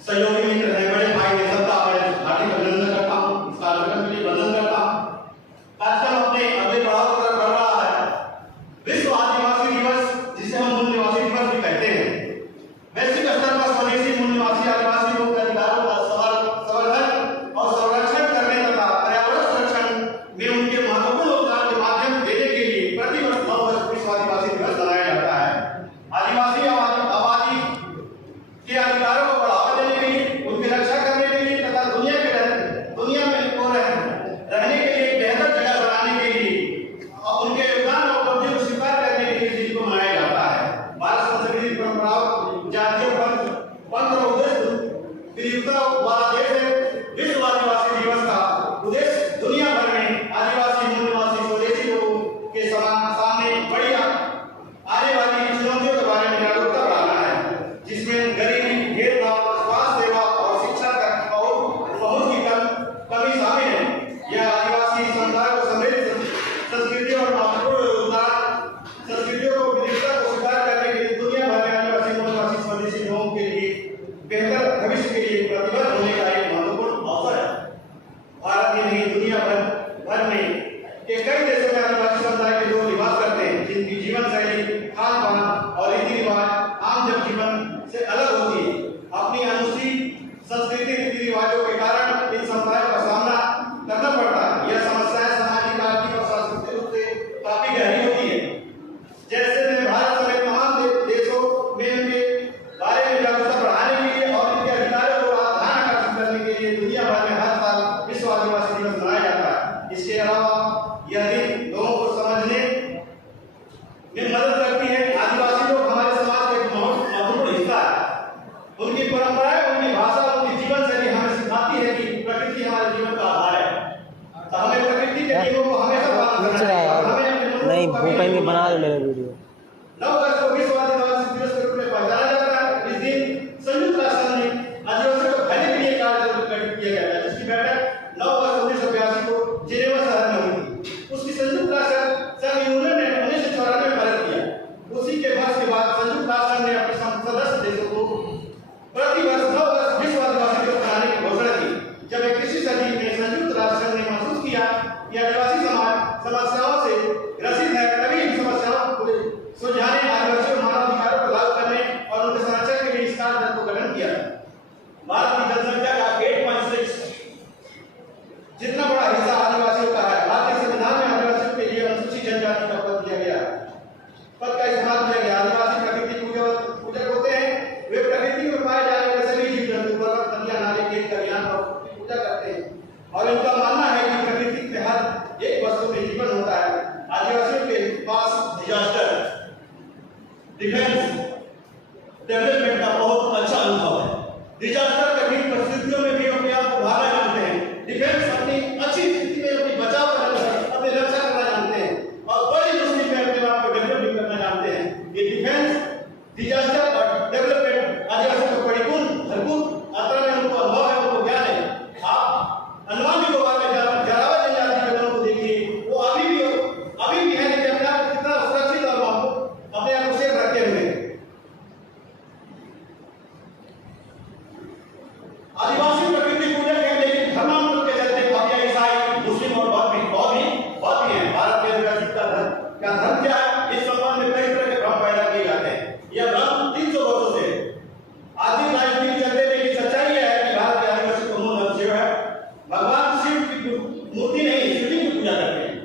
सहयोगी मित्र हैं, बड़े भाई हैं, सबका मैं हार्दिक अभिनंदन करता हूँ, इस कार्यक्रम के लिए वंदन करता हूँ। कार्यक्रम अपने अगले पड़ाव पर बढ़ रहा है। विश्व आदिवासी दिवस, जिसे हम मूल निवासी दिवस भी कहते हैं, वैश्विक स्तर पर स्वदेशी मूल निवासी आदिवासी लोगों के अधिकारों का संवर्धन और संरक्षण करने तथा पर्यावरण संरक्षण में उनके महत्वपूर्ण योगदान के माध्यम देने के लिए प्रतिवर्ष 9 वर्ष विश्व आदिवासी दिवस मनाया जाता है। आदिवासी आबादी के अधिकारों को बढ़ावा देने के लिए, उनकी रक्षा करने के लिए तथा दुनिया में रहने के लिए एक बेहतर जगह बनाने के लिए और उनके योगदान और उपलब्धियों को स्वीकार करने के लिए इस दिन को मनाया जाता है। भारत संस्कृति परंपराओं, जातीय पंथ और उद्देश्य विविधता वाला देश है। विश्व आदिवासी दिवस का उद्देश्य दुनिया भर में आदिवासी मूल निवासी स्वदेशी लोगों के सामने बड़ी आने वाली चुनौतियों के बारे में जागरूकता बढ़ाना है, जिसमें गरीबी, भेदभाव, स्वास्थ्य सेवा और शिक्षा तक पहुंच की कमी शामिल है। यह आदिवासी समुदाय को समृद्ध संस्कृति और महत्वपूर्ण योगदान संस्कृतियों को विविधता को स्वीकार करने के लिए दुनिया भर में आदिवासी मूल निवासी स्वदेशी लोगों के लिए बेहतर भविष्य के लिए प्रतिबद्ध होने का एक महत्वपूर्ण अवसर है। भारत ही नहीं, दुनिया भर में के कई देशों में आदिवासी समुदाय के लोग निवास करते हैं, जिनकी जीवन शैली, खान पान और रीति रिवाज आम जनजीवन से अलग होती है। अपनी अनूठी संस्कृति रीति रिवाजों के कारण इन समुदायों का सामना करना पड़ता है। यह समस्याएं सामाजिक, आर्थिक और सांस्कृतिक रूप से काफी गहरी होती है। जैसे में भारत समेत तमाम देशों में उनके बारे में जागरूकता बढ़ाने के लिए और उनके अधिकारों को ध्यान आकर्षित करने के लिए दुनिया भर में हर साल विश्व आदिवासी दिवस मनाया जाता है। इसके अलावा यह दिन लोगों को समझने में मदद करती है। आदिवासी लोग हमारे समाज का एक महत्वपूर्ण हिस्सा है। उनकी परंपराएं, उनकी भाषा, उनकी जीवन शैली हमें सिखाती है कि प्रकृति हमारे जीवन का आधार है। तो हमें प्रकृति के नियमों को हमेशा पालन करना है। नहीं भूपेंद्र भी बना दो मेरा वीडियो। 9 अगस्त को विश्व आदिवासी दिवस के रूप में पहचाना जाता है। इस दिन संयुक्त राष्ट्र संघ ने आदिवासियों को भले के लिए कार्य गठित किया गया था, जिसकी बैठक 9 अगस्त 1982 को जिनेवा शहर में हुई थी। उसकी संयुक्त राष्ट्र संघ यूनियन ने 1994 में भारत किया। उसी के वर्ष के बाद संयुक्त राष्ट्र संघ ने अपने सदस्य देशों को प्रतिवर्ष 9 अगस्त विश्व आदिवासी दिवस मनाने की घोषणा की। जब 21वीं सदी में संयुक्त राष्ट्र संघ ने महसूस किया कि आदिवासी समाज समस्याओं से ग्रसित है, तभी इन समस्याओं को सुलझाने, आदिवासी और मानव अधिकारों को लागू करने और उनके संरक्षण के लिए इस कार्य को गठन किया। भारत की जनसंख्या का 8.6 जितना बड़ा हिस्सा आदिवासियों का है। भारतीय संविधान में आदिवासियों के लिए अनुसूचित जनजाति का पद दिया गया, पद का इस्तेमाल किया गया। आदिवासी प्रकृति पूजक होते हैं। वे प्रकृति में पाए जाने वाले सभी जीव जंतु, पर्वत, नदियां, नाले, खेत खलिहान की पूजा करते हैं और उनका मानना है कि प्रकृति के हर एक वस्तु में जीवन होता है। आदिवासियों के पास डिजास्टर डिफेंस डेवलपमेंट का बहुत अच्छा अनुभव है। डिजास्टर कठिन परिस्थितियों में भी अपने आप को भागना जानते हैं। डिफेंस अपनी अच्छी स्थिति में अपनी बचाव करना, अपनी रक्षा करना जानते हैं और बड़ी मुश्किल में अपने आप को डेवलप भी करना जानते हैं। ये डिफेंस, डिजास्टर और डेवलपमेंट आदिवासियों को परिपूर्ण भरपूर मात्रा में उनको अनुभव है, उनको ज्ञान है। आप हनुमान जी को बारे में जरावा जनजाति के लोगों को देखिए, वो अभी भी है, लेकिन अपने आप को कितना सुरक्षित और अपने आप को सेफ रखते हुए। आदिवासी प्रकृति पूजक है, लेकिन धर्मांतर के चलते भाषा ईसाई, मुस्लिम और बौद्ध भी हैं। भारत के आदिवासी का धर्म क्या है, इस संबंध में कई तरह के भ्रम पैदा किए जाते हैं। यह भ्रम 300 वर्षों से आदिम राजनीति चलते, लेकिन सच्चाई यह है कि भारत के आदिवासी को मूल धर्म शिव है। भगवान शिव की मूर्ति नहीं, शिवलिंग की पूजा करते हैं।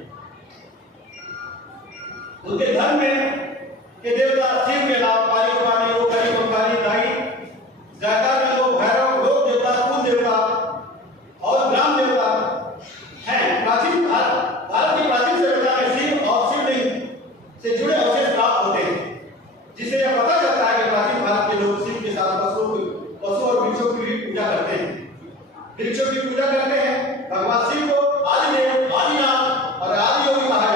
उनके धर्म में के देवता शिव के अलावा पाली, ओकारी, ओकारी, दाई, जाता, भैरव, लोक देवता, कुल देवता और ग्राम देवता हैं। प्राचीन भारत की प्राचीन सभ्यता में शिव और शिवलिंग से जुड़े अवशेष प्राप्त होते हैं, जिससे यह पता चलता है कि प्राचीन भारत के लोग शिव के साथ पशु और वृक्षों की भी पूजा करते हैं। वृक्षों की पूजा करते हैं। भगवान शिव को आदिदेव, आदिनाथ और आदियोगी कहा